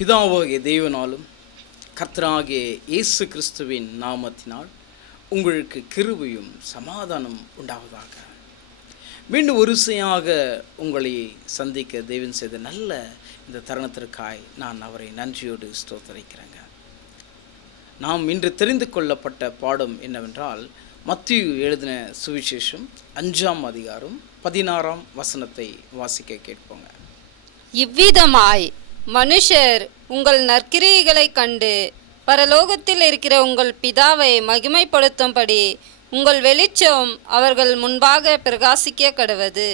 பிதாவாகிய தேவனாலும் கர்த்தராகிய இயேசு கிறிஸ்துவின் நாமத்தினால் உங்களுக்கு கிருபையும் சமாதானம் உண்டாவதாக. மீண்டும் ஒருசையாக உங்களை சந்திக்க தேவன் செய்த நல்ல இந்த தருணத்திற்காய் நான் அவரை நன்றியோடு ஸ்தோத்தரிக்கிறேங்க. நாம் இன்று தெரிந்து கொள்ளப்பட்ட பாடம் என்னவென்றால், மத்தேயு எழுதின சுவிசேஷம் 5ஆம் அதிகாரம் 16ஆம் வசனத்தை வாசிக்க கேட்போங்க. இவ்விதமாய் மனுஷர் உங்கள் நற்கிரியைகளை கண்டு பரலோகத்தில் இருக்கிற உங்கள் பிதாவை மகிமைப்படுத்தும்படி உங்கள் வெளிச்சம் அவர்கள் முன்பாக பிரகாசிக்க கடவது.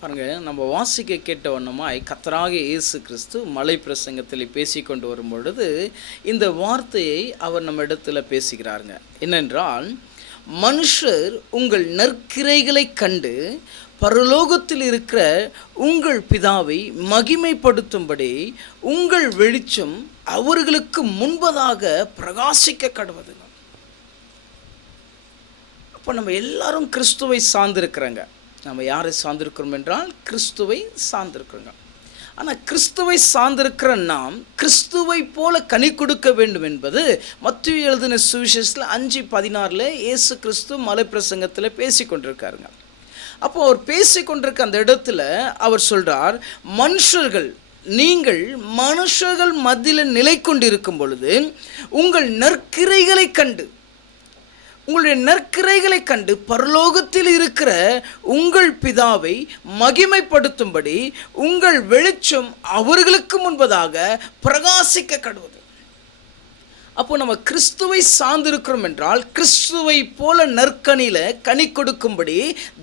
பாருங்க, நம்ம வாசிக்க கேட்ட வண்ணமாய் கர்த்தராகிய இயேசு கிறிஸ்து மலை பிரசங்கத்தில் பேசிக்கொண்டு வரும் பொழுது இந்த வார்த்தையை அவர் நம்ம இடத்துல பேசுகிறாருங்க. என்னென்றால், மனுஷர் உங்கள் நற்கிரைகளை கண்டு பரலோகத்தில் இருக்கிற உங்கள் பிதாவை மகிமைப்படுத்தும்படி உங்கள் வெளிச்சம் அவர்களுக்கு முன்பதாக பிரகாசிக்க கடவுதுங்க. அப்போ நம்ம எல்லாரும் கிறிஸ்துவை சார்ந்திருக்கிறோங்க. நம்ம யாரை சார்ந்திருக்கிறோம் என்றால் கிறிஸ்துவை சார்ந்திருக்கிறோங்க. ஆனால் கிறிஸ்துவை சார்ந்திருக்கிற நாம் கிறிஸ்துவை போல கனி கொடுக்க வேண்டும் என்பது மத்தேயு எழுதின சுவிசேஷத்தில் 5:16 இயேசு கிறிஸ்து மலை பிரசங்கத்தில் பேசி கொண்டிருக்காருங்க. அப்போ அவர் பேசி கொண்டிருக்க அந்த இடத்துல அவர் சொல்றார், நீங்கள் மனுஷர்கள் மத்தியில் நிலை கொண்டிருக்கும் பொழுது உங்கள் நற்கிரைகளை கண்டு, உங்களுடைய நற்கிரைகளை கண்டு பரலோகத்தில் இருக்கிற உங்கள் பிதாவை மகிமைப்படுத்தும்படி உங்கள் வெளிச்சம் அவர்களுக்கு முன்பதாக பிரகாசிக்க கடவுது. அப்போ நம்ம கிறிஸ்துவை சார்ந்திருக்கிறோம் என்றால் கிறிஸ்துவை போல நற்கனியில் கனி கொடுக்கும்படி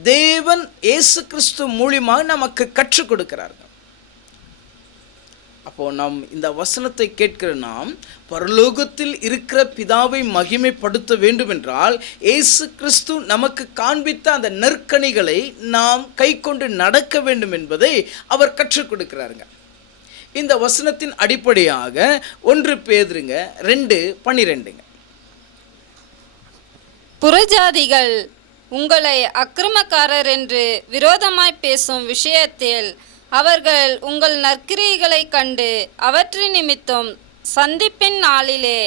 தேவன் இயேசு கிறிஸ்து மூலியமாக நமக்கு கற்றுக் கொடுக்கிறார்கள். அப்போ நாம் இந்த வசனத்தை கேட்கிற நாம் பரலோகத்தில் இருக்கிற பிதாவை மகிமைப்படுத்த வேண்டும் என்றால் இயேசு கிறிஸ்து நமக்கு காண்பித்த அந்த நற்கனிகளை நாம் கை கொண்டு நடக்க வேண்டும் என்பதை அவர் கற்றுக் கொடுக்கிறாருங்க. இந்த வசனத்தின் அடிப்படையாக 1 பேதுருங்க 2:12, புறஜாதிகள் உங்களை அக்கிரமக்காரர் என்று விரோதமாய் பேசும் விஷயத்தில் அவர்கள் உங்கள் நற்கிரியைகளை கண்டு அவற்றின் நிமித்தம் சந்திப்பின் நாளிலே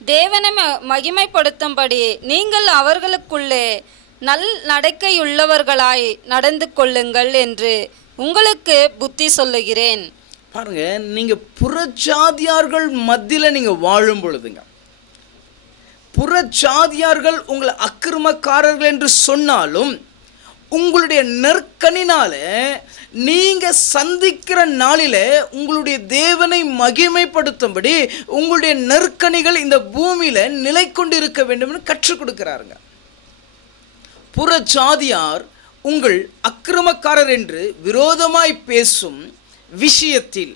தேவனை மகிமைப்படுத்தும்படி நீங்கள் அவர்களுக்குள்ளே நல் நடக்கையுள்ளவர்களாய் நடந்து கொள்ளுங்கள் என்று உங்களுக்கு புத்தி சொல்லுகிறேன். பாருங்க, நீங்க புறஜாதியார்கள் மத்தியில் நீங்க வாழும் பொழுதுங்க, புறஜாதியார்கள் உங்களை அக்கிரமக்காரர்கள் என்று சொன்னாலும் உங்களுடைய நற்கனினால நீங்க சந்திக்கிற நாளில உங்களுடைய தேவனை மகிமைப்படுத்தும்படி உங்களுடைய நற்கனிகள் இந்த பூமியில நிலை கொண்டு இருக்க வேண்டும் என்று கற்றுக் கொடுக்கிறாருங்க. புறஜாதியார் உங்கள் அக்கிரமக்காரர் என்று விரோதமாய் பேசும் விஷயத்தில்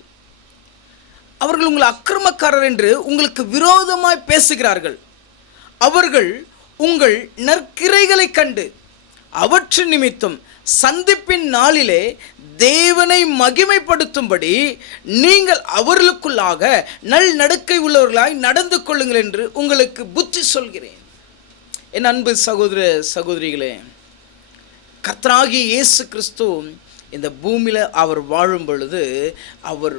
அவர்கள் உங்கள் அக்கிரமக்காரர் என்று உங்களுக்கு விரோதமாய் பேசுகிறார்கள். அவர்கள் உங்கள் நற்கிரைகளை கண்டு அவற்றின் நிமித்தம் சந்திப்பின் நாளிலே தேவனை மகிமைப்படுத்தும்படி நீங்கள் அவர்களுக்குள்ளாக நல் நடக்கை உள்ளவர்களாய் நடந்து கொள்ளுங்கள் என்று உங்களுக்கு புத்தி சொல்கிறேன். என் அன்பு சகோதர சகோதரிகளே, கர்த்தராகிய இயேசு கிறிஸ்து இந்த பூமியில் அவர் வாழும் பொழுது அவர்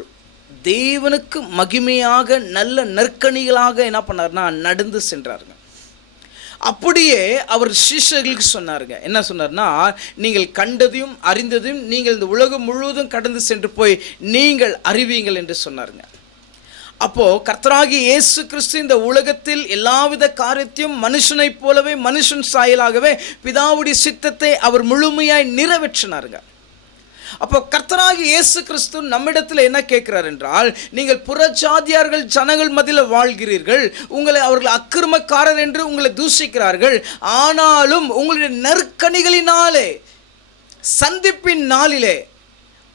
தேவனுக்கு மகிமையாக நல்ல நற்கனிகளாக என்ன பண்ணார்னா நடந்து சென்றாருங்க. அப்படியே அவர் சீஷர்களுக்கு சொன்னாருங்க. என்ன சொன்னார்னா, நீங்கள் கண்டதையும் அறிந்ததையும் நீங்கள் இந்த உலகம் முழுவதும் கடந்து சென்று போய் நீங்கள் அறிவீங்கள் என்று சொன்னாருங்க. அப்போ கர்த்தராகிய இயேசு கிறிஸ்து இந்த உலகத்தில் எல்லாவித காரியத்தையும் மனுஷனைப் போலவே மனுஷன் சாயலாகவே பிதாவுடைய சித்தத்தை அவர் முழுமையாய் நிறைவேற்றினாருங்க. அப்போ கர்த்தராகிய இயேசு கிறிஸ்து நம்மிடத்தில் என்ன கேட்கிறார் என்றால், நீங்கள் புறஜாதியார்கள் ஜனங்கள் மத்தியில் வாழ்கிறீர்கள், உங்களை அவர்கள் அக்கிரமக்காரர் என்று உங்களை தூஷிக்கிறார்கள், ஆனாலும் உங்களுடைய நற்கனிகளினாலே சந்திப்பின் நாளிலே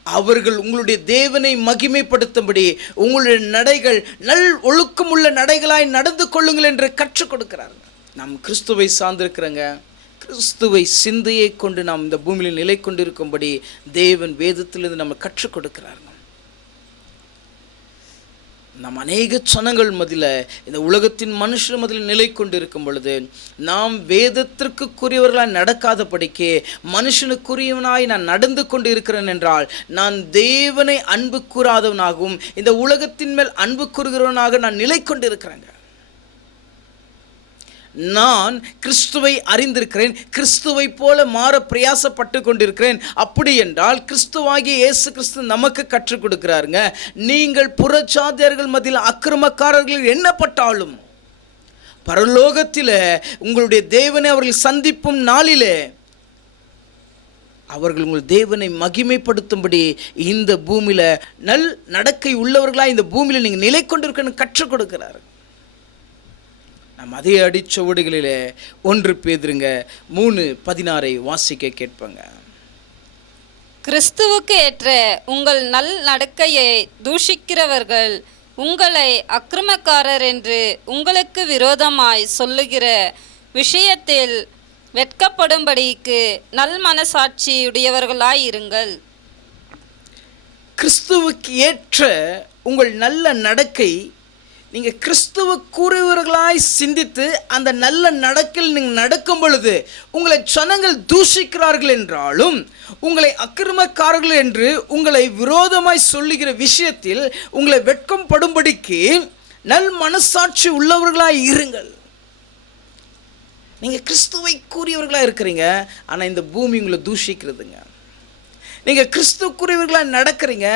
அவர்கள் உங்களுடைய தேவனை மகிமைப்படுத்தும்படி உங்களுடைய நடைகள் நல் ஒழுக்கமுள்ள நடைகளாய் நடந்து கொள்ளுங்கள் என்று கற்றுக் கொடுக்கிறார்கள். நாம் கிறிஸ்துவை சார்ந்திருக்கிறோங்க. கிறிஸ்துவை சிந்தையை கொண்டு நாம் இந்த பூமியில் நிலை கொண்டிருக்கும்படி தேவன் வேதத்திலிருந்து நம்ம கற்றுக் கொடுக்கிறார்கள். நாம் அநேக சனங்கள் மதியில், இந்த உலகத்தின் மனுஷர் மதியில் நிலை கொண்டு இருக்கும் பொழுது, நாம் வேதத்திற்குரியவர்களாய் நடக்காதபடிக்கு மனுஷனுக்குரியவனாய் நான் நடந்து கொண்டு இருக்கிறேன் என்றால், நான் தேவனை அன்பு கூறாதவனாகவும் இந்த உலகத்தின் மேல் அன்பு கூறுகிறவனாக நான் நிலை கொண்டு இருக்கிறேங்க. நான் கிறிஸ்துவை அறிந்திருக்கிறேன், கிறிஸ்துவை போல மாற பிரயாசப்பட்டு கொண்டிருக்கிறேன். அப்படி என்றால் கிறிஸ்துவாகிய இயேசு கிறிஸ்து நமக்கு கற்றுக் கொடுக்கிறாருங்க, நீங்கள் புறச்சாதியர்கள் மத்தியில் அக்கிரமக்காரர்கள் எண்ணப்பட்டாலும் பரலோகத்தில் உங்களுடைய தேவனை அவர்கள் சந்திப்பும் நாளிலே அவர்கள் உங்கள் தேவனை மகிமைப்படுத்தும்படி இந்த பூமியில் நல் நடக்கை உள்ளவர்களாக இந்த பூமியில் நீங்கள் நிலை கொண்டிருக்கணும் கற்றுக் கொடுக்கிறார். நம் அதே அடிச்சுவடுகளிலே 1 பேதுருங்க 3:16 வாசிக்க கேட்பாங்க. கிறிஸ்துவுக்கு ஏற்ற உங்கள் நல் நடக்கையை தூஷிக்கிறவர்கள் உங்களை அக்கிரமக்காரர் என்று உங்களுக்கு விரோதமாய் சொல்லுகிற விஷயத்தில் வெட்கப்படும்படிக்கு நல் மனசாட்சியுடையவர்களாயிருங்கள். கிறிஸ்துவுக்கு ஏற்ற உங்கள் நல்ல நடக்கை, நீங்கள் கிறிஸ்துவுக்குரியவர்களாய் சிந்தித்து அந்த நல்ல நடக்கையில் நீங்கள் நடக்கும் பொழுது உங்களை ஜனங்கள் தூஷிக்கிறார்கள் என்றாலும், உங்களை அக்கிரமக்காரர்கள் என்று உங்களை விரோதமாய் சொல்லுகிற விஷயத்தில் உங்களை வெட்கம் படும்படிக்கு நல் மனசாட்சி உள்ளவர்களாய் இருங்கள். நீங்கள் கிறிஸ்துவை கூறியவர்களாக இருக்கிறீங்க, ஆனால் இந்த பூமி உங்களை தூஷிக்கிறதுங்க. நீங்கள் கிறிஸ்துக்குரியவர்களாக நடக்கிறீங்க,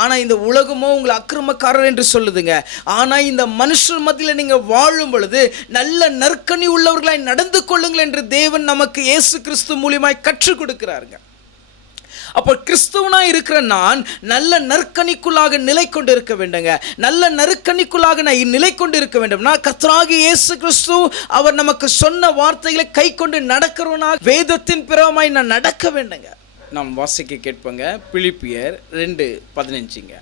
ஆனால் இந்த உலகமோ உங்களை அக்கிரமக்காரர் என்று சொல்லுதுங்க. ஆனால் இந்த மனுஷர் மத்தியில் நீங்கள் வாழும் பொழுது நல்ல நற்கனி உள்ளவர்களாய் நடந்து கொள்ளுங்கள் என்று தேவன் நமக்கு இயேசு கிறிஸ்து மூலியமாய் கற்றுக் கொடுக்கிறாருங்க. அப்போ கிறிஸ்துவனாய் இருக்கிற நான் நல்ல நற்கனிக்குள்ளாக நிலை கொண்டு இருக்க வேண்டுங்க. நல்ல நற்கனிக்குள்ளாக நான் நிலை கொண்டு இருக்க வேண்டும். நான் கர்த்தராகிய இயேசு கிறிஸ்து அவர் நமக்கு சொன்ன வார்த்தைகளை கை கொண்டு நடக்கிறவனாக வேதத்தின் பிரகாரமாய் நான் நடக்க வேண்டுங்க. நாம் வாசிக்க கேட்போங்க. பிலிப்பியர் 2:15.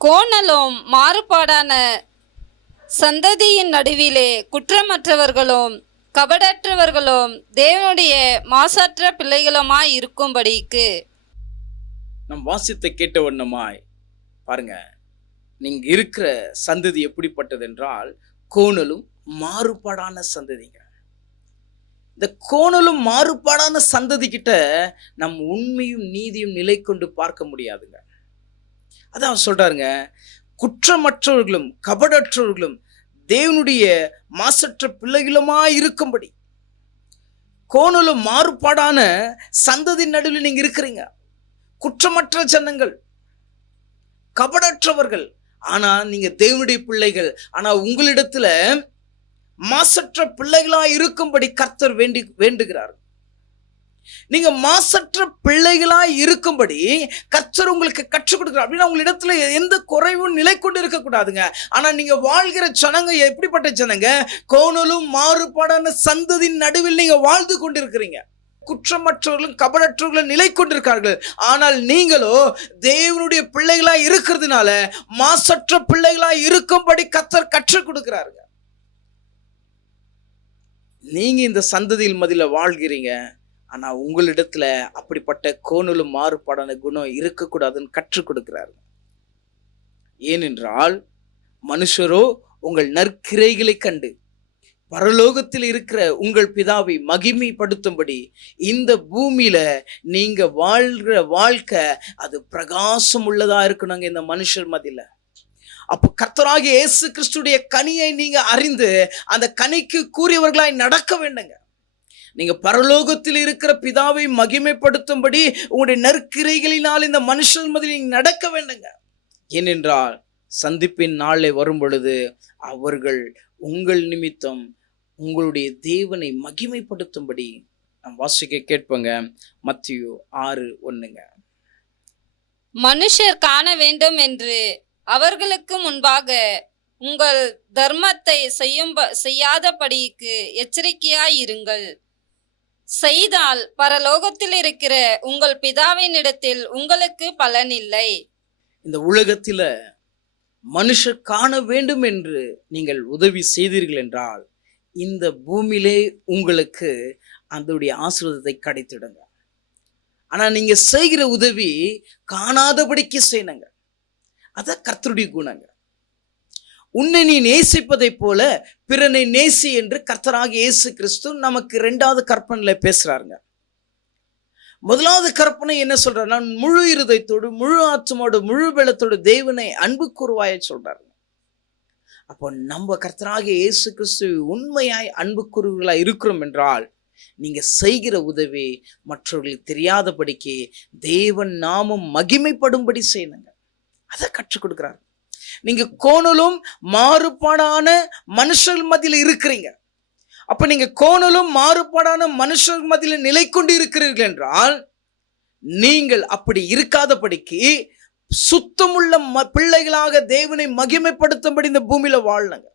கோணலும் மாறுபாடான சந்ததியின் நடுவிலே குற்றமற்றவர்களும் கபடற்றவர்களும் தேவனுடைய மாசற்ற பிள்ளைகளுமாய் இருக்கும்படிக்கு. நம் வாசித்த கேட்ட வண்ணமாய் பாருங்க, நீங்க இருக்கிற சந்ததி எப்படிப்பட்டது என்றால் கோணலும் மாறுபாடான சந்ததிங்க. இந்த கோணலும் மாறுபாடான சந்ததி கிட்ட நம் உண்மையும் நீதியும் நிலை கொண்டு பார்க்க முடியாதுங்க. அதான் சொல்றாருங்க, குற்றமற்றவர்களும் கபடற்றவர்களும் தேவனுடைய மாசற்ற பிள்ளைகளுமாய் இருக்கும்படி. கோணலும் மாறுபாடான சந்ததி நடுவில் நீங்க இருக்கிறீங்க. குற்றமற்ற ஜனங்கள், கபடற்றவர்கள், ஆனா நீங்க தேவனுடைய பிள்ளைகள். ஆனா உங்களிடத்துல மாசற்ற பிள்ளைகளாய் இருக்கும்படி கர்த்தர் வேண்டுகிறார். நீங்க மாசற்ற பிள்ளைகளாய் இருக்கும்படி கர்த்தர் உங்களுக்கு கற்றுக் கொடுக்கிறார். அப்படின்னா உங்களிடத்துல எந்த குறைவும் நிலை கொண்டு இருக்க கூடாதுங்க. ஆனா நீங்க வாழ்கிற ஜனங்க எப்படிப்பட்ட ஜனங்க? கோணலும் மாறுபாடான சந்ததியின் நடுவில் நீங்க வாழ்ந்து கொண்டிருக்கிறீங்க. குற்றமற்றவர்களும் கபடற்றவர்களும் நிலை கொண்டிருக்கார்கள். ஆனால் நீங்களோ தேவனுடைய பிள்ளைகளாய் இருக்கிறதுனால மாசற்ற பிள்ளைகளாய் இருக்கும்படி கர்த்தர் கற்றுக் கொடுக்கிறாருங்க. நீங்க இந்த சந்ததியில் மதியில வாழ்கிறீங்க, ஆனா உங்களிடத்துல அப்படிப்பட்ட கோணலும் மாறுபாடான குணம் இருக்கக்கூடாதுன்னு கற்றுக் கொடுக்கிறாரு. ஏனென்றால் மனுஷரோ உங்கள் நற்கிரைகளை கண்டு பரலோகத்தில் இருக்கிற உங்கள் பிதாவை மகிமைப்படுத்தும்படி இந்த பூமியில நீங்க வாழ்கிற வாழ்க்கை அது பிரகாசம் உள்ளதா இருக்கணுங்க இந்த மனுஷர் மத்தியில. அப்போ கர்த்தராகிய இயேசு கிறிஸ்துடைய கனியை நீங்க அறிந்து அந்த கனிக்கு கூறியவர்களாய் நடக்க வேண்டுங்க. நீங்க பரலோகத்தில் இருக்கிற பிதாவை மகிமைப்படுத்தும்படி உங்களுடைய நற்கிரைகளினால் இந்த மனுஷன் மத்தியில் நீங்க நடக்க வேண்டுங்க. ஏனென்றால் சந்திப்பின் நாளை வரும் பொழுது அவர்கள் உங்கள் நிமித்தம் உங்களுடைய தேவனை மகிமைப்படுத்தும்படி நாம் வாசிக்க கேட்போங்க. மத்தேயு 6:1. மனுஷர் காண வேண்டும் என்று அவர்களுக்கு முன்பாக உங்கள் தர்மத்தை செய்யாதபடிக்கு எச்சரிக்கையாயிருங்கள். செய்தால் பரலோகத்தில் இருக்கிற உங்கள் பிதாவினிடத்தில் உங்களுக்கு பலன் இல்லை. இந்த உலகத்தில மனுஷர் காண வேண்டும் என்று நீங்கள் உதவி செய்தீர்கள் என்றால் இந்த பூமியிலே உங்களுக்கு அதனுடைய ஆசீர்வாதத்தை கிடைத்திடுங்க. ஆனா நீங்க செய்கிற உதவி காணாதபடிக்கு செய்யணுங்க. அதான் கர்த்தருடைய குணங்க. உன்னை நீ நேசிப்பதைப் போல பிறனை நேசி என்று கர்த்தராகிய இயேசு கிறிஸ்து நமக்கு 2வது கற்பனையில பேசுறாருங்க. முதலாவது கற்பனை என்ன சொல்றாரு? நான் முழு இருதயத்தோடு, முழு ஆத்துமோடு, முழு பலத்தோடு தேவனை அன்பு கூறுவாய் சொல்றாரு. அப்போ நம்ம கர்த்தராகிய இயேசு கிறிஸ்து உண்மையாய் அன்பு கூறுவர்களாய் இருக்கிறோம் என்றால், நீங்க செய்கிற உதவி மற்றவர்களுக்கு தெரியாதபடிக்கு தேவன் நாமம் மகிமைப்படும்படி செய்யணுங்க. அதை கற்றுக் கொடுக்கிறார். நீங்க கோணலும் மாறுபாடான மனுஷர்கள் மத்தியில் இருக்கிறீங்க. அப்ப நீங்க கோணலும் மாறுபாடான மனுஷர்கள் மத்தியில் நிலை கொண்டு இருக்கிறீர்கள் என்றால், நீங்கள் அப்படி இருக்காதபடிக்கு சுத்தமுள்ள பிள்ளைகளாக தேவனை மகிமைப்படுத்தும்படி இந்த பூமியில வாழணுங்க.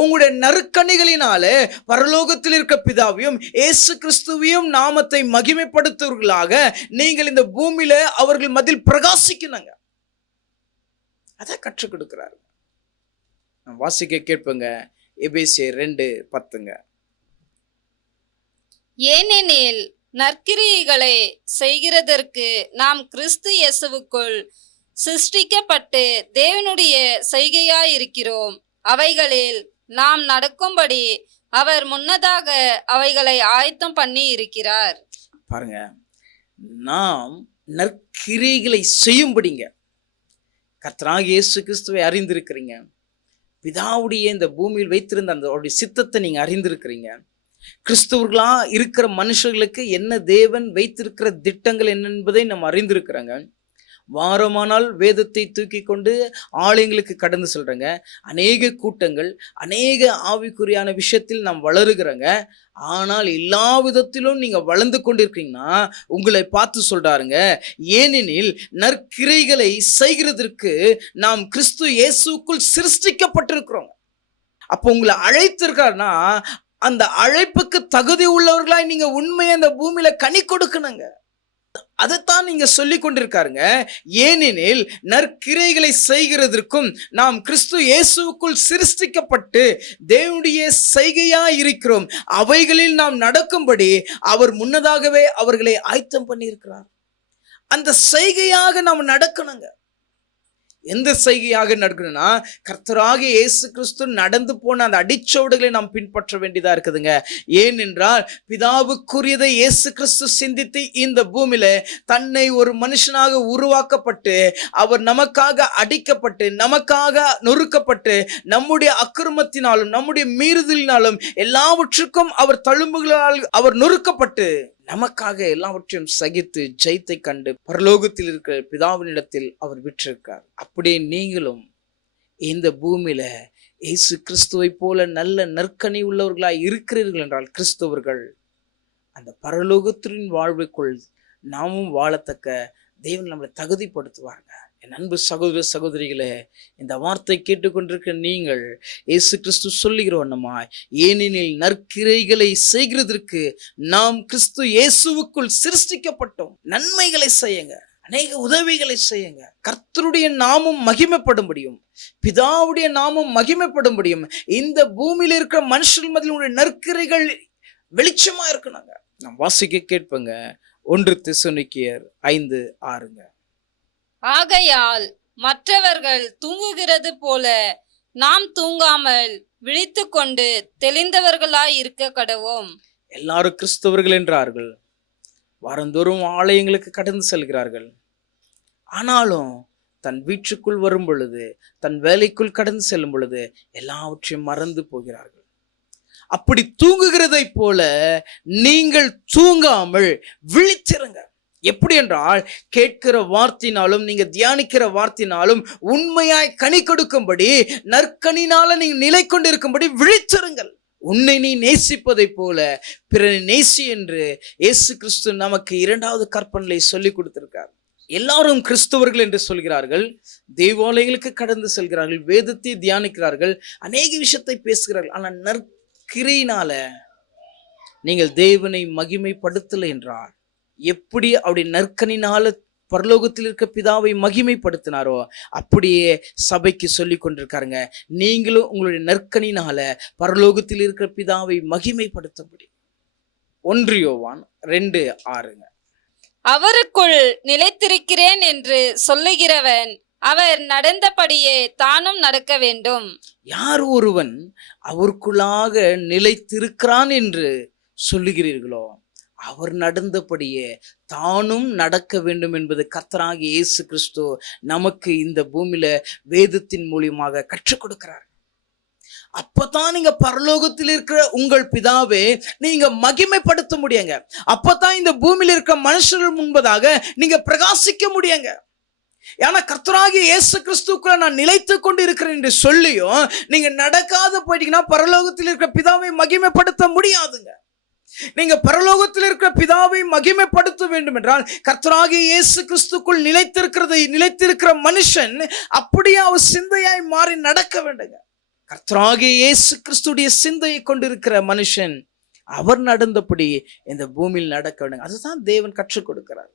உங்களுடைய நற்கனிகளினால பரலோகத்தில் இருக்க பிதாவையும் இயேசு கிறிஸ்துவையும் நாமத்தை மகிமைப்படுத்துவர்களாக நீங்கள் இந்த பூமியில அவர்கள் மத்தியில் பிரகாசிக்கணுங்க. அதை கற்றுக் கொடுக்கிறாரு. வாசிக்க கேட்பங்க. எபேசியர் 2:10. ஏனெனில் நற்கிரியைகளை செய்கிறதற்கு நாம் கிறிஸ்து இயேசுவுக்குள் சிருஷ்டிக்கப்பட்டு தேவனுடைய செய்கையாயிருக்கிறோம். அவைகளில் நாம் நடக்கும்படி அவர் முன்னதாக அவைகளை ஆயத்தம் பண்ணி இருக்கிறார். பாருங்க, நாம் நற்கிரியைகளை செய்யும்படிங்க கர்த்தராகிய இயேசு கிறிஸ்துவை அறிந்திருக்கிறீங்க. பிதாவுடைய இந்த பூமியில் வைத்திருந்த அந்த அவருடைய சித்தத்தை நீங்க அறிந்திருக்கிறீங்க. கிறிஸ்துவர்களா இருக்கிற மனுஷர்களுக்கு என்ன தேவன் வைத்திருக்கிற திட்டங்கள் என்ன என்பதை நம்ம அறிந்திருக்கிறோங்க. வாரமானால் வேதத்தை தூக்கி கொண்டு ஆலயங்களுக்கு கடந்து சொல்றேங்க. அநேக கூட்டங்கள், அநேக ஆவிக்குரியான விஷயத்தில் நாம் வளருகிறோங்க. ஆனால் எல்லா விதத்திலும் நீங்க வளர்ந்து கொண்டிருக்கீங்கன்னா உங்களை பார்த்து சொல்றாருங்க, ஏனெனில் நற்கிரைகளை செய்கிறதற்கு நாம் கிறிஸ்து இயேசுக்குள் சிருஷ்டிக்கப்பட்டிருக்கிறோம். அப்போ உங்களை அழைத்திருக்காருன்னா அந்த அழைப்புக்கு தகுதி உள்ளவர்களாய் நீங்க உண்மையை அந்த பூமியில கனி கொடுக்கணுங்க. அதைத்தான் நீங்க சொல்லி கொண்டிருக்காருங்க. ஏனெனில் நற்கிரைகளை செய்கிறதற்கும் நாம் கிறிஸ்து இயேசுவுக்குள் சிருஷ்டிக்கப்பட்டு தேவனுடைய செய்கையா இருக்கிறோம். அவைகளில் நாம் நடக்கும்படி அவர் முன்னதாகவே அவர்களை ஆயத்தம் பண்ணியிருக்கிறார். அந்த செய்கையாக நாம் நடக்கணுங்க. எந்த செய்கையாக நடக்கணும்னா, கர்த்தராகிய இயேசு கிறிஸ்து நடந்து போன அந்த அடிச்சோடுகளை நாம் பின்பற்ற வேண்டியதா இருக்குதுங்க. ஏனென்றால் பிதாவுக்குரியதை இயேசு கிறிஸ்து சிந்தித்து இந்த பூமியில தன்னை ஒரு மனுஷனாக உருவாக்கப்பட்டு அவர் நமக்காக அடிக்கப்பட்டு நமக்காக நொறுக்கப்பட்டு நம்முடைய அக்கிரமத்தினாலும் நம்முடைய மீறுதலினாலும் எல்லாவற்றுக்கும் அவர் தழும்புகளால் அவர் நொறுக்கப்பட்டு நமக்காக எல்லாவற்றையும் சகித்து ஜெயத்தை கண்டு பரலோகத்தில் இருக்கிற பிதாவினிடத்தில் அவர் விற்றிருக்கார். அப்படியே நீங்களும் இந்த பூமியில இயேசு கிறிஸ்துவை போல நல்ல நற்கனி உள்ளவர்களாய் இருக்கிறீர்கள் என்றால், கிறிஸ்தவர்கள் அந்த பரலோகத்தின் வாழ்வுக்குள் நாமும் வாழத்தக்க தேவன் நம்மளை தகுதிப்படுத்துவாங்க. என் அன்பு சகோதர சகோதரிகளே, இந்த வார்த்தை கேட்டுக்கொண்டிருக்க நீங்கள் இயேசு கிறிஸ்து சொல்லுகிற வண்ணமாய், ஏனெனில் நற்கிரைகளை செய்கிறதற்கு நாம் கிறிஸ்து இயேசுவுக்குள் சிருஷ்டிக்கப்பட்டோம். நன்மைகளை செய்யுங்க, அநேக உதவிகளை செய்யுங்க. கர்த்தருடைய நாமம் மகிமைப்படும்படியும் பிதாவுடைய நாமம் மகிமைப்படும்படியும் இந்த பூமியில இருக்கிற மனுஷர்கள் மத்தியில் நற்கிரைகள் வெளிச்சமா இருக்கணுங்க. நாம் வாசிக்க கேட்பங்க. 1 தெசலோனிக்கேயர் 5:6. ஆகையால் மற்றவர்கள் தூங்குகிறது போல நாம் தூங்காமல் விழித்து கொண்டு தெளிந்தவர்களாய் இருக்க கடவோம். எல்லாரும் கிறிஸ்தவர்கள் என்றார்கள், வாரந்தோறும் ஆலயங்களுக்கு கடந்து செல்கிறார்கள். ஆனாலும் தன் வீட்டுக்குள் வரும் பொழுது, தன் வேலைக்குள் கடந்து செல்லும் பொழுது எல்லாவற்றையும் மறந்து போகிறார்கள். அப்படி தூங்குகிறதை போல நீங்கள் தூங்காமல் விழித்திருங்க. எப்படி என்றால், கேட்கிற வார்த்தையினாலும் நீங்க தியானிக்கிற வார்த்தையினாலும் உண்மையாய் கனி கொடுக்கும்படி நற்கனினால நீங்க நிலை கொண்டு இருக்கும்படி விழித்திருங்கள். உன்னை நீ நேசிப்பதை போல பிறனை நேசி என்று இயேசு கிறிஸ்து நமக்கு 2வது கற்பனையை சொல்லி கொடுத்திருக்கார். எல்லாரும் கிறிஸ்தவர்கள் என்று சொல்கிறார்கள், தேவாலயங்களுக்கு கடந்து செல்கிறார்கள், வேதத்தை தியானிக்கிறார்கள், அநேக விஷயத்தை பேசுகிறார்கள். ஆனால் நற்கிரையினால நீங்கள் தேவனை மகிமைப்படுத்தலை என்றால், எப்படி அவருடைய நற்கனினால பரலோகத்தில் இருக்க பிதாவை மகிமைப்படுத்தினாரோ அப்படியே சபைக்கு சொல்லி கொண்டிருக்காருங்க, நீங்களும் உங்களுடைய நற்கனினால பரலோகத்தில் இருக்கிற பிதாவை மகிமைப்படுத்தபடி. 1 யோவான் 2:6. அவருக்குள் நிலைத்திருக்கிறேன் என்று சொல்லுகிறவன் அவர் நடந்தபடியே தானும் நடக்க வேண்டும். யார் ஒருவன் அவருக்குள்ளாக நிலைத்திருக்கிறான் என்று சொல்லுகிறீர்களோ அவர் நடந்தபடியே தானும் நடக்க வேண்டும் என்பது கர்த்தராகிய இயேசு கிறிஸ்து நமக்கு இந்த பூமியில வேதத்தின் மூலியமாக கற்றுக் கொடுக்கிறார். அப்பதான் நீங்க பரலோகத்தில் இருக்கிற உங்கள் பிதாவே நீங்க மகிமைப்படுத்த முடியுங்க. அப்பதான் இந்த பூமியில இருக்கிற மனுஷர்கள் முன்பதாக நீங்க பிரகாசிக்க முடியுங்க. ஏன்னா கர்த்தராகிய இயேசு கிறிஸ்துக்குள்ள நான் நிலைத்து கொண்டு இருக்கிறேன் என்று சொல்லியும் நீங்க நடக்காத போயிட்டீங்கன்னா பரலோகத்தில் இருக்கிற பிதாவை மகிமைப்படுத்த முடியாதுங்க. நீங்க பரலோகத்தில் இருக்கிற பிதாவை மகிமைப்படுத்த வேண்டும் என்றால் கர்த்தராகிய இயேசு கிறிஸ்துக்குள் நிலைத்திருக்கிற மனுஷன் அப்படியே அவர் சிந்தையாய் மாறி நடக்க வேண்டுங்க. கர்த்தராகிய இயேசு கிறிஸ்துடைய சிந்தையை கொண்டிருக்கிற மனுஷன் அவர் நடந்தபடி இந்த பூமியில் நடக்க வேண்டுங்க. அதுதான் தேவன் கற்றுக் கொடுக்கிறார்.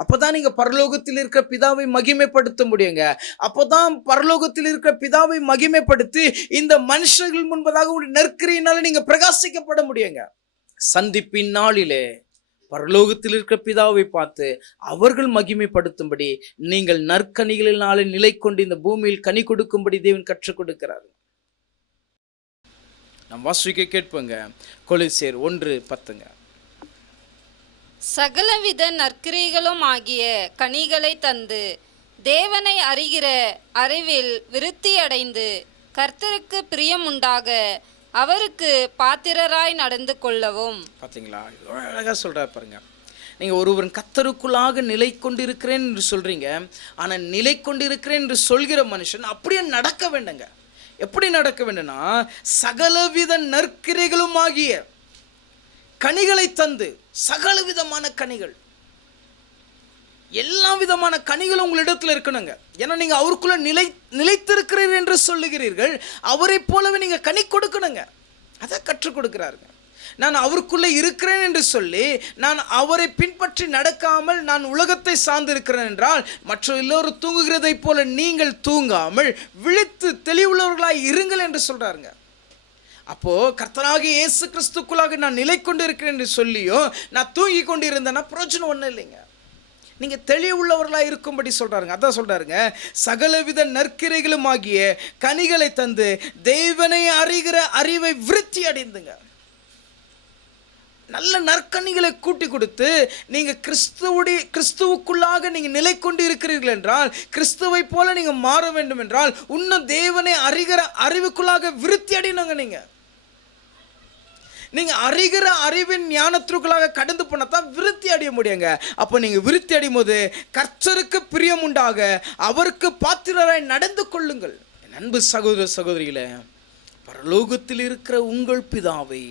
அப்பதான் நீங்க பரலோகத்தில் இருக்கிற பிதாவை மகிமைப்படுத்த முடியுங்க. அப்பதான் பரலோகத்தில் இருக்கிற பிதாவை மகிமைப்படுத்தி இந்த மனுஷர்கள் முன்பதாக உங்களுடைய நற்கிரியினால நீங்க பிரகாசிக்கப்பட முடியுங்க. சந்திப்பின் நாளிலே பரலோகத்தில் இருக்கிற பிதாவை பார்த்து அவர்கள் மகிமைப்படுத்தும்படி நீங்கள் நற்கனிகளினாலே நிலை கொண்டு இந்த பூமியில் கனி கொடுக்கும்படி தேவன் கற்றுக் கொடுக்கிறார். நாம் வாசிக்க கேட்போங்க. கொலோசியர் 1:10. சகலவித நற்கிரைகளும் ஆகிய கனிகளை தந்து தேவனை அறிகிற அறிவில் விருத்தியடைந்து கர்த்தருக்கு பிரியம் உண்டாக அவருக்கு பாத்திரராய் நடந்து கொள்ளவும். பார்த்தீங்களா, அழகா சொல்றாரு பாருங்க. நீங்க ஒருவன் கர்த்தருக்குள்ளாக நிலை கொண்டிருக்கிறேன் என்று சொல்றீங்க. ஆனா நிலை கொண்டிருக்கிறேன் என்று சொல்கிற மனுஷன் அப்படியே நடக்க வேண்டுங்க. எப்படி நடக்க வேண்டும்னா சகலவித நற்கிரைகளும் ஆகிய கனிகளை தந்து, சகல விதமான கனிகள், எல்லா விதமான கனிகளும் உங்களிடத்துல இருக்கணுங்க. ஏன்னா நீங்க அவருக்குள்ள நிலைத்திருக்கிறீர்கள் என்று சொல்லுகிறீர்கள். அவரை போலவே நீங்க கனி கொடுக்கணுங்க. அதை கற்றுக் கொடுக்கிறாருங்க. நான் அவருக்குள்ள இருக்கிறேன் என்று சொல்லி நான் அவரை பின்பற்றி நடக்காமல் நான் உலகத்தை சார்ந்து இருக்கிறேன் என்றால் மற்ற எல்லோரும் தூங்குகிறதை போல நீங்கள் தூங்காமல் விழித்து தெளிவுள்ளவர்களாய் இருங்கள் என்று சொல்றாருங்க. அப்போ கர்த்தராகிய இயேசு கிறிஸ்துக்குள்ளாக நான் நிலை கொண்டு இருக்கிறேன் என்று சொல்லியோ நான் தூங்கி கொண்டு இருந்தேன்னா பிரயோஜனம் ஒன்றும் இல்லைங்க. நீங்க தெளிவுள்ளவர்களாக இருக்கும்படி சொல்றாருங்க. அதான் சொல்றாருங்க, சகலவித நற்கிரைகளும் ஆகிய கனிகளை தந்து தேவனை அறிகிற அறிவை விருத்தி அடைந்துங்க. நல்ல நற்கனிகளை கூட்டி கொடுத்து நீங்க கிறிஸ்துவுக்குள்ளாக நீங்க நிலை கொண்டு இருக்கிறீர்கள் என்றால், கிறிஸ்துவை போல நீங்க மாற வேண்டும் என்றால் இன்னும் தேவனை அறிகிற அறிவுக்குள்ளாக விருத்தி அடையணுங்க. நீங்க அறிகிற அறிவின் ஞானத்திற்குள்ளாக கடந்து போனதான் விருத்தி அடைய முடியுங்க. அப்போ நீங்க விருத்தி அடையும் போது கர்த்தருக்கு பிரியம் உண்டாக அவருக்கு பாத்திரராய் நடந்து கொள்ளுங்கள். என் அன்பு சகோதர சகோதரிகளே, பரலோகத்தில் இருக்கிற உங்கள் பிதாவை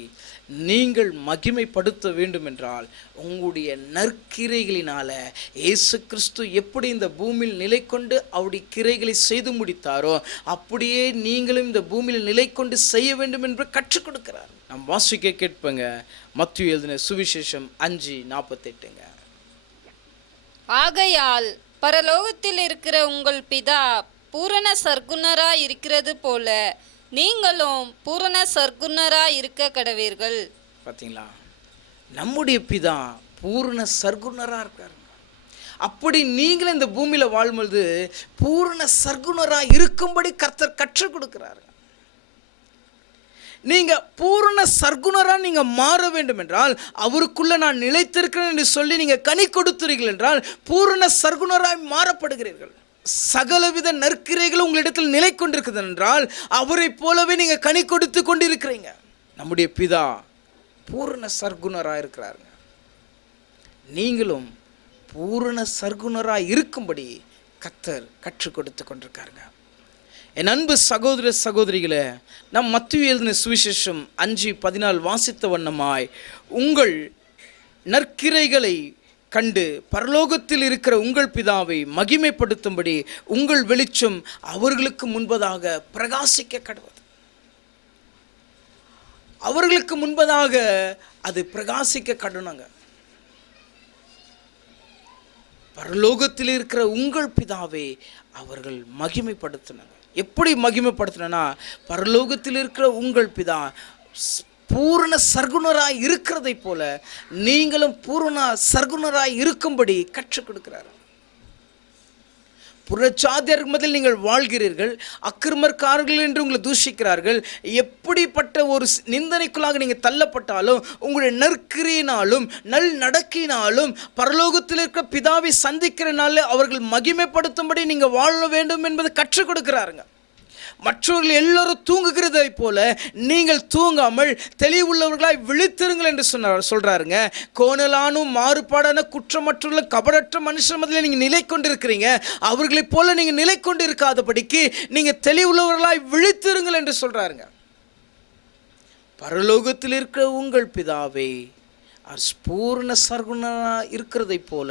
நீங்கள் மகிமைப்படுத்த வேண்டும் என்றால் உங்களுடைய நற்கிரைகளினால இயேசு கிறிஸ்து எப்படி இந்த பூமியில் நிலை கொண்டு அவருடைய கிரைகளை செய்து முடித்தாரோ அப்படியே நீங்களும் இந்த பூமியில் நிலை கொண்டு செய்ய வேண்டும் என்று கற்றுக் கொடுக்கிறார். நாம் வாசிக்க கேட்பங்க. மத்தேயு எழுதின சுவிசேஷம் 5:48. ஆகையால் பரலோகத்தில் இருக்கிற உங்கள் பிதா பூரண சர்க்குணராய் இருக்கிறது போல நீங்களும் பூரண சர்க்குணராய் இருக்க கடவீர்கள். பார்த்தீங்களா, நம்முடைய பிதா பூரண சர்க்குணராக இருக்காரு. அப்படி நீங்களும் இந்த பூமியில வாழ்ம்பொழுது பூரண சர்க்குணராக இருக்கும்படி கர்த்தர் கற்றுக் கொடுக்கிறாரு. நீங்க பூரண சர்க்குணராக நீங்க மாற வேண்டும் என்றால் அவருக்குள்ள நான் நிலைத்திருக்கிறேன் என்று சொல்லி நீங்க கனி கொடுத்துறீர்கள் என்றால் பூரண சர்க்குணராய் மாறப்படுகிறீர்கள். சகலவித நற்கிரைகளும் உங்களிடத்தில் நிலை கொண்டிருக்கிறது என்றால் அவரை போலவே நீங்க கனி கொடுத்து கொண்டிருக்கிறீங்க. நம்முடைய பிதா பூரண சர்க்குணராக இருக்கிறாருங்க. நீங்களும் பூரண சர்க்குணராக இருக்கும்படி கர்த்தர் கற்றுக் கொடுத்து கொண்டிருக்காருங்க. என் அன்பு சகோதர சகோதரிகளே, நம் மத்தேயு எழுதின சுவிசேஷம் 5:14 வாசித்த வண்ணமாய் உங்கள் நற்கிரைகளை கண்டு பரலோகத்தில் இருக்கிற உங்கள் பிதாவை மகிமைப்படுத்தும்படி உங்கள் வெளிச்சம் அவர்களுக்கு முன்பதாக பிரகாசிக்க கடவுது. அவர்களுக்கு முன்பதாக அது பிரகாசிக்க கடனுங்க. பரலோகத்தில் இருக்கிற உங்கள் பிதாவை அவர்கள் மகிமைப்படுத்தினாங்க. எப்படி மகிமைப்படுத்தினா, பரலோகத்தில் இருக்கிற உங்கள் பிதா பூரண சர்க்குணராய் இருக்கிறதை போல நீங்களும் பூரண சர்க்குணராய் இருக்கும்படி கற்றுக் கொடுக்கிறார். புறச்சாதியார் மத்தியில் நீங்கள் வாழ்கிறீர்கள், அக்கிரமக்காரர்கள் என்று உங்களை தூஷிக்கிறார்கள். எப்படிப்பட்ட ஒரு நிந்தனைக்குள்ளாக நீங்கள் தள்ளப்பட்டாலும், உங்களுடைய நற்கிரியினாலும் நல் நடக்கினாலும் பரலோகத்தில் இருக்கிற பிதாவை சந்திக்கிற நாளில் அவர்கள் மகிமைப்படுத்தும்படி நீங்கள் வாழ வேண்டும் என்பதை கற்றுக் கொடுக்கிறாருங்க. மற்றவர்கள் எல்லோரும் தூங்குகிறதை போல நீங்கள் தூங்காமல் தெளிவுள்ளவர்களாய் விழித்திருங்கள் என்று சொல்றாருங்க. கோணலானும் மாறுபாடான குற்றமற்றுள்ள கபடற்ற மனுஷன் மத்தியில் நீங்கள் நிலை கொண்டிருக்கிறீங்க. அவர்களைப் போல நீங்கள் நிலை கொண்டு இருக்காதபடிக்கு நீங்கள் தெளிவுள்ளவர்களாய் விழித்திருங்கள் என்று சொல்றாருங்க. பரலோகத்தில் இருக்கிற உங்கள் பிதாவே பூரண சர்க்குணராக இருக்கிறதை போல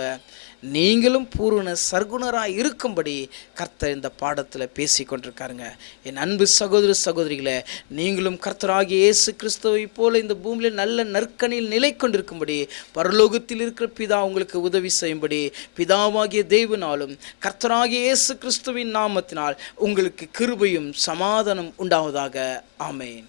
நீங்களும் பூரண சர்க்குணராக இருக்கும்படி கர்த்தர் இந்த பாடத்தில் பேசி கொண்டிருக்காருங்க. என் அன்பு சகோதர சகோதரிகளே, நீங்களும் கர்த்தராகிய இயேசு கிறிஸ்துவை போல இந்த பூமியில் நல்ல நற்கனியில் நிலை கொண்டிருக்கும்படி பரலோகத்தில் இருக்கிற பிதா உங்களுக்கு உதவி செய்யும்படி பிதாவாகிய தேவனாலும் கர்த்தராகிய இயேசு கிறிஸ்துவின் நாமத்தினால் உங்களுக்கு கிருபையும் சமாதானம் உண்டாவதாக. ஆமென்.